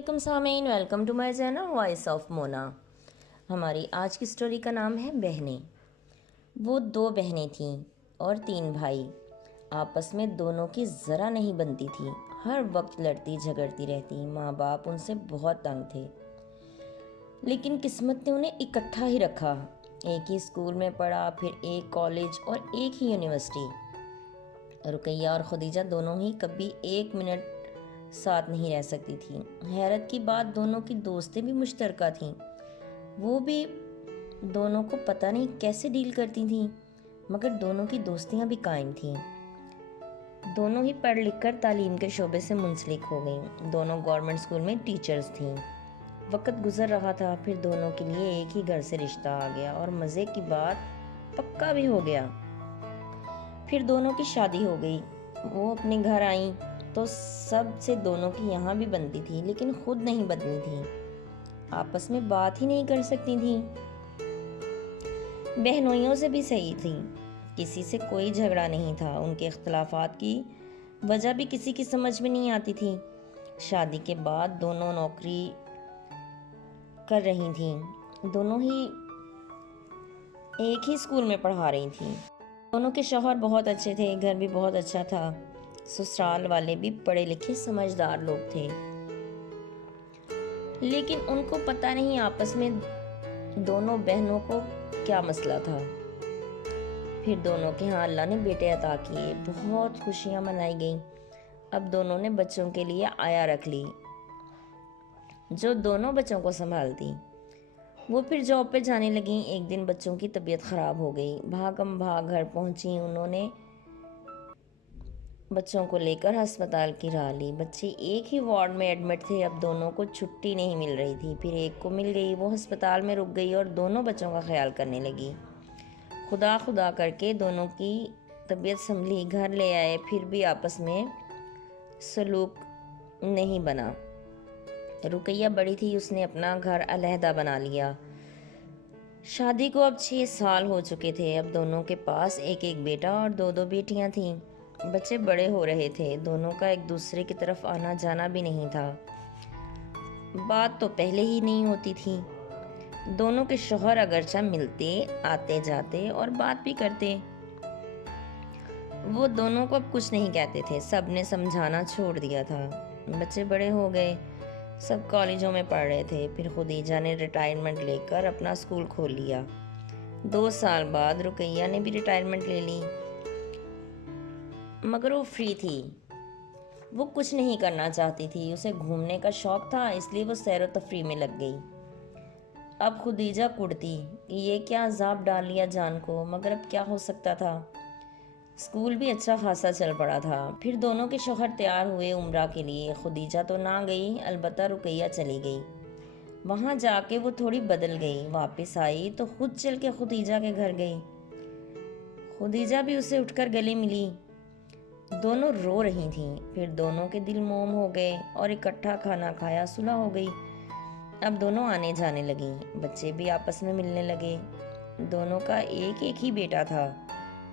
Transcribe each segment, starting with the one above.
وعلیکم سامعین، welcome to my channel voice of Mona. ہماری آج کی سٹوری کا نام ہے بہنیں۔ وہ 2 بہنیں تھیں اور 3 بھائی۔ آپس میں دونوں کی ذرا نہیں بنتی تھی، ہر وقت لڑتی جھگڑتی رہتی۔ ماں باپ ان سے بہت تنگ تھے، لیکن قسمت نے انہیں اکٹھا ہی رکھا۔ ایک ہی اسکول میں پڑھا، پھر ایک کالج اور ایک ہی یونیورسٹی۔ رقیہ اور خدیجہ دونوں ہی کبھی ایک منٹ ساتھ نہیں رہ سکتی تھیں۔ حیرت کی بات، دونوں کی دوستیں بھی مشترکہ تھیں۔ وہ بھی دونوں کو پتہ نہیں کیسے ڈیل کرتی تھیں، مگر دونوں کی دوستیاں بھی قائم تھیں۔ دونوں ہی پڑھ لکھ کر تعلیم کے شعبے سے منسلک ہو گئیں۔ دونوں گورنمنٹ اسکول میں ٹیچرز تھیں۔ وقت گزر رہا تھا، پھر دونوں کے لیے ایک ہی گھر سے رشتہ آ گیا اور مزے کی بات پکا بھی ہو گیا۔ پھر دونوں کی شادی ہو گئی۔ وہ اپنے گھر آئیں تو سب سے دونوں کی یہاں بھی بنتی تھی، لیکن خود نہیں بدلی تھیں، آپس میں بات ہی نہیں کر سکتی تھیں۔ بہنوئیوں سے بھی صحیح تھیں، کسی سے کوئی جھگڑا نہیں تھا۔ ان کے اختلافات کی وجہ بھی کسی کی سمجھ میں نہیں آتی تھی۔ شادی کے بعد دونوں نوکری کر رہی تھیں، دونوں ہی ایک ہی اسکول میں پڑھا رہی تھیں۔ دونوں کے شوہر بہت اچھے تھے، گھر بھی بہت اچھا تھا، سسرال والے بھی پڑھے لکھے سمجھدار لوگ تھے۔ لیکن ان کو پتہ نہیں آپس میں دونوں بہنوں کو کیا مسئلہ تھا۔ پھر دونوں کے ہاں اللہ نے بیٹے عطا کیے، بہت خوشیاں منائی گئیں۔ اب دونوں نے بچوں کے لیے آیا رکھ لی، جو دونوں بچوں کو سنبھالتی۔ وہ پھر جاب پہ جانے لگیں۔ ایک دن بچوں کی طبیعت خراب ہو گئی، بھاگم بھاگ گھر پہنچی۔ انہوں نے بچوں کو لے کر ہسپتال کی راہ لی۔ بچے ایک ہی وارڈ میں ایڈمٹ تھے، اب دونوں کو چھٹی نہیں مل رہی تھی۔ پھر ایک کو مل گئی، وہ ہسپتال میں رک گئی اور دونوں بچوں کا خیال کرنے لگی۔ خدا خدا کر کے دونوں کی طبیعت سنبھلی، گھر لے آئے، پھر بھی آپس میں سلوک نہیں بنا۔ رقیہ بڑی تھی، اس نے اپنا گھر علیحدہ بنا لیا۔ شادی کو اب 6 سال ہو چکے تھے۔ اب دونوں کے پاس ایک ایک بیٹا اور 2 بیٹیاں تھیں۔ بچے بڑے ہو رہے تھے، دونوں کا ایک دوسرے کی طرف آنا جانا بھی نہیں تھا۔ بات تو پہلے ہی نہیں ہوتی تھی۔ دونوں کے شوہر اگرچہ ملتے، آتے جاتے اور بات بھی کرتے، وہ دونوں کو اب کچھ نہیں کہتے تھے۔ سب نے سمجھانا چھوڑ دیا تھا۔ بچے بڑے ہو گئے، سب کالجوں میں پڑھ رہے تھے۔ پھر خدیجہ نے ریٹائرمنٹ لے کر اپنا اسکول کھول لیا۔ 2 سال بعد رقیہ نے بھی ریٹائرمنٹ لے لی، مگر وہ فری تھی۔ وہ کچھ نہیں کرنا چاہتی تھی، اسے گھومنے کا شوق تھا، اس لیے وہ سیر و تفریح میں لگ گئی۔ اب خدیجہ کڑتی، یہ کیا عذاب ڈال لیا جان کو، مگر اب کیا ہو سکتا تھا۔ اسکول بھی اچھا خاصا چل پڑا تھا۔ پھر دونوں کے شوہر تیار ہوئے عمرہ کے لیے۔ خدیجہ تو نہ گئی، البتہ رقیہ چلی گئی۔ وہاں جا کے وہ تھوڑی بدل گئی، واپس آئی تو خود چل کے خدیجہ کے گھر گئی۔ خدیجہ بھی اسے اٹھ کر گلے ملی، دونوں رو رہی تھیں۔ پھر دونوں کے دل موم ہو گئے اور اکٹھا کھانا کھایا، صلح ہو گئی۔ اب دونوں آنے جانے لگیں، بچے بھی آپس میں ملنے لگے۔ دونوں کا ایک ایک ہی بیٹا تھا،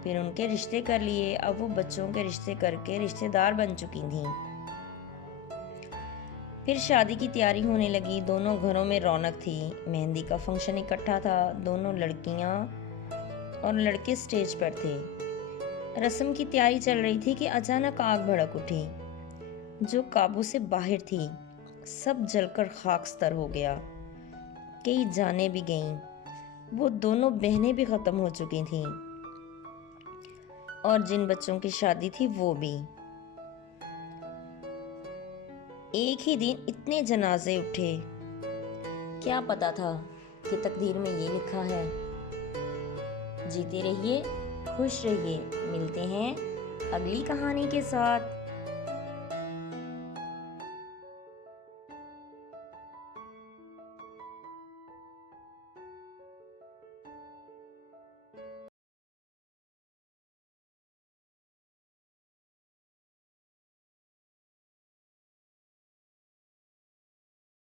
پھر ان کے رشتے کر لیے۔ اب وہ بچوں کے رشتے کر کے رشتے دار بن چکی تھیں۔ پھر شادی کی تیاری ہونے لگی، دونوں گھروں میں رونق تھی۔ مہندی کا فنکشن اکٹھا تھا، دونوں لڑکیاں اور لڑکے سٹیج پر تھے۔ رسم کی تیاری چل رہی تھی کہ اچانک آگ بھڑک اٹھی، جو قابو سے باہر تھی۔ سب جل کر خاکستر ہو گیا، کئی جانیں بھی گئیں۔ وہ دونوں بہنیں بھی ختم ہو چکی تھیں، اور جن بچوں کی شادی تھی وہ بھی۔ ایک ہی دن اتنے جنازے اٹھے، کیا پتا تھا کہ تقدیر میں یہ لکھا ہے۔ جیتے رہیے، خوش رہیے، ملتے ہیں اگلی کہانی کے ساتھ۔